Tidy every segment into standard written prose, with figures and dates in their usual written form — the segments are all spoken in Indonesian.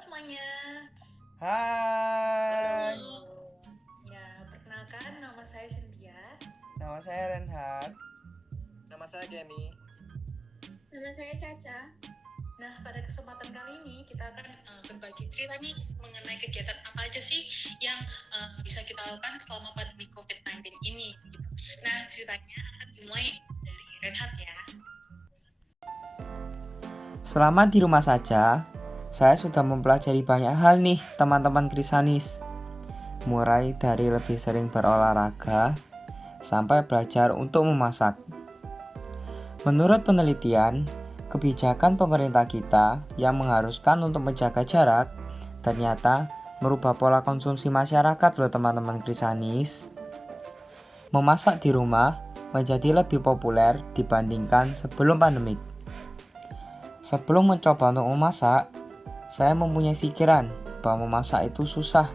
semuanya. Hai, Halo. Ya, perkenalkan nama saya Cynthia. nama saya Renhard. Nama saya Kenny. Nama saya Caca. Nah, pada kesempatan kali ini kita akan berbagi cerita nih mengenai kegiatan apa aja sih yang bisa kita lakukan selama pandemi COVID-19 ini. Gitu. Nah, ceritanya akan dimulai dari Renhard ya. Selama di rumah saja, saya sudah mempelajari banyak hal nih teman-teman Krisanis. Mulai dari lebih sering berolahraga, sampai belajar untuk memasak. Menurut penelitian, kebijakan pemerintah kita yang mengharuskan untuk menjaga jarak ternyata merubah pola konsumsi masyarakat loh teman-teman Krisanis. Memasak di rumah menjadi lebih populer dibandingkan sebelum pandemik. Sebelum mencoba untuk memasak, saya mempunyai pikiran bahwa memasak itu susah.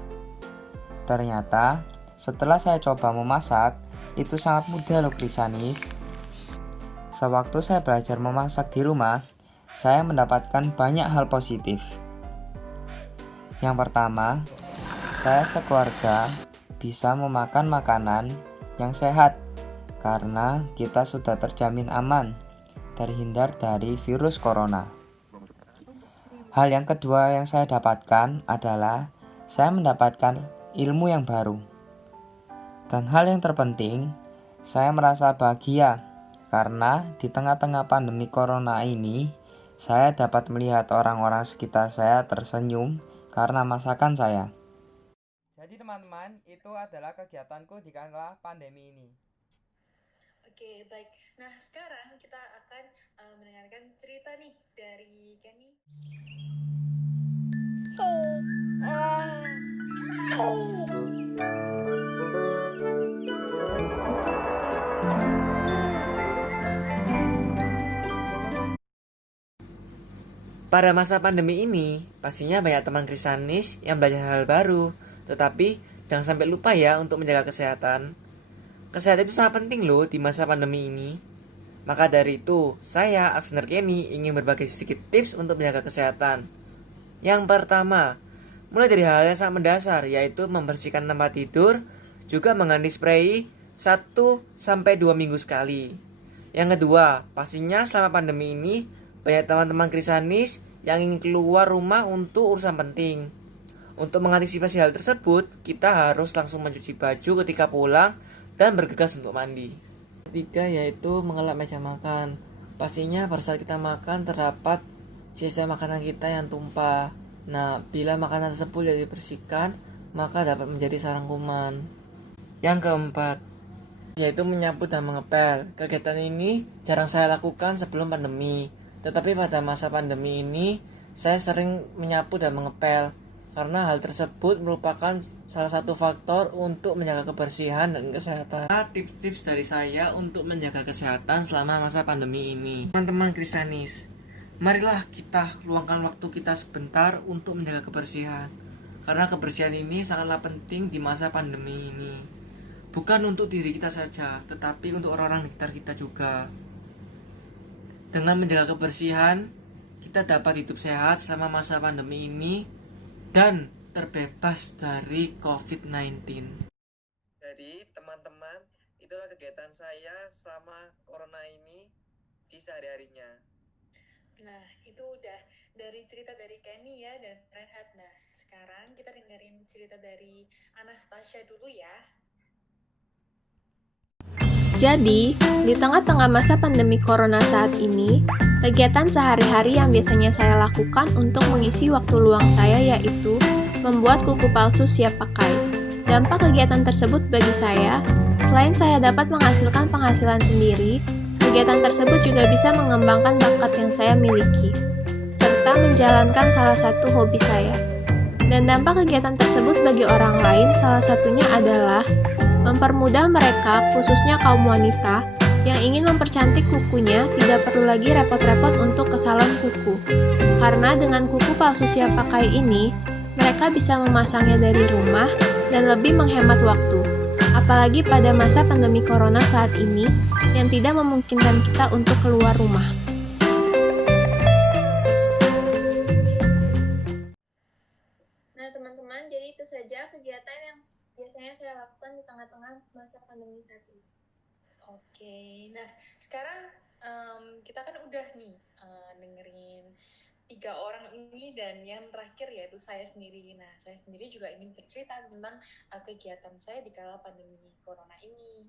Ternyata, setelah saya coba memasak, itu sangat mudah loh Krisanis. Sewaktu saya belajar memasak di rumah, saya mendapatkan banyak hal positif. Yang pertama, saya sekeluarga bisa memakan makanan yang sehat karena kita sudah terjamin aman terhindar dari virus corona. Hal yang kedua yang saya dapatkan adalah saya mendapatkan ilmu yang baru. Dan hal yang terpenting, saya merasa bahagia karena di tengah-tengah pandemi corona ini, saya dapat melihat orang-orang sekitar saya tersenyum karena masakan saya. Jadi teman-teman, itu adalah kegiatanku di kala pandemi ini. Oke, baik. Nah, sekarang kita akan mendengarkan cerita nih dari Kenny. Pada masa pandemi ini, pastinya banyak teman Krisanis yang belajar hal baru, tetapi jangan sampai lupa ya untuk menjaga kesehatan. Kesehatan itu sangat penting loh di masa pandemi ini. Maka dari itu, saya, Alexander Kenny, ingin berbagi sedikit tips untuk menjaga kesehatan. Yang pertama, mulai dari hal yang sangat mendasar, yaitu membersihkan tempat tidur, juga mengganti spray 1-2 minggu sekali. Yang kedua, pastinya selama pandemi ini, banyak teman-teman Krisanis yang ingin keluar rumah untuk urusan penting. Untuk mengantisipasi hal tersebut, kita harus langsung mencuci baju ketika pulang dan bergegas untuk mandi. Ketiga yaitu mengelap meja makan. Pastinya pada saat kita makan terdapat sisa makanan kita yang tumpah. Nah, bila makanan tersebut tidak dibersihkan, maka dapat menjadi sarang kuman. Yang keempat yaitu menyapu dan mengepel. Kegiatan ini jarang saya lakukan sebelum pandemi. Tetapi pada masa pandemi ini, saya sering menyapu dan mengepel, karena hal tersebut merupakan salah satu faktor untuk menjaga kebersihan dan kesehatan. Tips-tips dari saya untuk menjaga kesehatan selama masa pandemi ini. Teman-teman Krisanis, marilah kita luangkan waktu kita sebentar untuk menjaga kebersihan, karena kebersihan ini sangatlah penting di masa pandemi ini. Bukan untuk diri kita saja, tetapi untuk orang-orang di sekitar kita juga. Dengan menjaga kebersihan, kita dapat hidup sehat selama masa pandemi ini dan terbebas dari COVID-19. Jadi teman-teman, itulah kegiatan saya selama corona ini di sehari-harinya. Nah, itu udah dari cerita dari Kenny ya dan Renhard. Nah, sekarang kita dengerin cerita dari Anastasia dulu ya. Jadi, di tengah-tengah masa pandemi corona saat ini, kegiatan sehari-hari yang biasanya saya lakukan untuk mengisi waktu luang saya yaitu membuat kuku palsu siap pakai. Dampak kegiatan tersebut bagi saya, selain saya dapat menghasilkan penghasilan sendiri, kegiatan tersebut juga bisa mengembangkan bakat yang saya miliki, serta menjalankan salah satu hobi saya. Dan dampak kegiatan tersebut bagi orang lain salah satunya adalah mempermudah mereka, khususnya kaum wanita, yang ingin mempercantik kukunya tidak perlu lagi repot-repot untuk ke salon kuku. Karena dengan kuku palsu siap pakai ini, mereka bisa memasangnya dari rumah dan lebih menghemat waktu. Apalagi pada masa pandemi corona saat ini, yang tidak memungkinkan kita untuk keluar rumah. itu saja kegiatan yang biasanya saya lakukan di tengah-tengah masa pandemi saat ini. Oke, nah sekarang kita kan udah nih dengerin 3 orang ini dan yang terakhir yaitu saya sendiri. Nah, saya sendiri juga ingin bercerita tentang kegiatan saya di kala pandemi corona ini.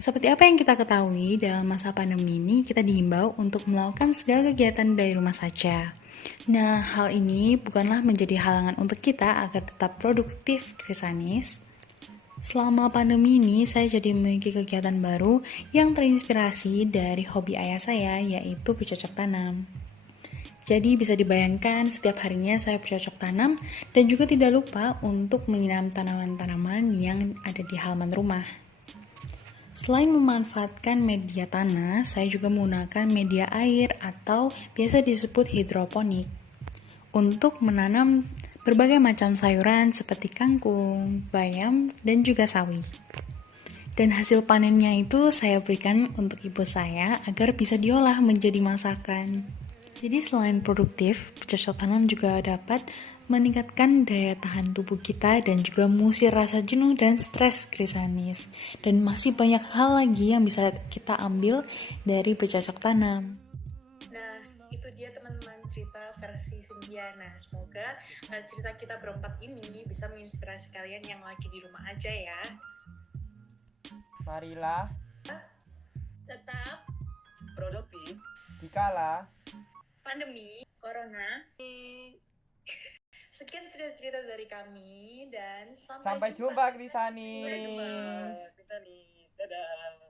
Seperti apa yang kita ketahui, dalam masa pandemi ini kita diimbau untuk melakukan segala kegiatan dari rumah saja. Nah, hal ini bukanlah menjadi halangan untuk kita agar tetap produktif, Krisanis. Selama pandemi ini, saya jadi memiliki kegiatan baru yang terinspirasi dari hobi ayah saya, yaitu bercocok tanam. Jadi bisa dibayangkan setiap harinya saya bercocok tanam dan juga tidak lupa untuk menyiram tanaman-tanaman yang ada di halaman rumah. Selain memanfaatkan media tanah, saya juga menggunakan media air atau biasa disebut hidroponik untuk menanam berbagai macam sayuran seperti kangkung, bayam, dan juga sawi. Dan hasil panennya itu saya berikan untuk ibu saya agar bisa diolah menjadi masakan. Jadi selain produktif, bercocok tanam juga dapat meningkatkan daya tahan tubuh kita dan juga mengusir rasa jenuh dan stres, Krisanis. Dan masih banyak hal lagi yang bisa kita ambil dari bercocok tanam. Nah, itu dia teman-teman cerita versi Cynthia. Nah, semoga cerita kita berempat ini bisa menginspirasi kalian yang lagi di rumah aja ya. Marilah Tetap Produktif. dikala Pandemi corona. Sekian cerita-cerita dari kami dan sampai jumpa Sampai jumpa. Krisanis. Kita nih. Dadah.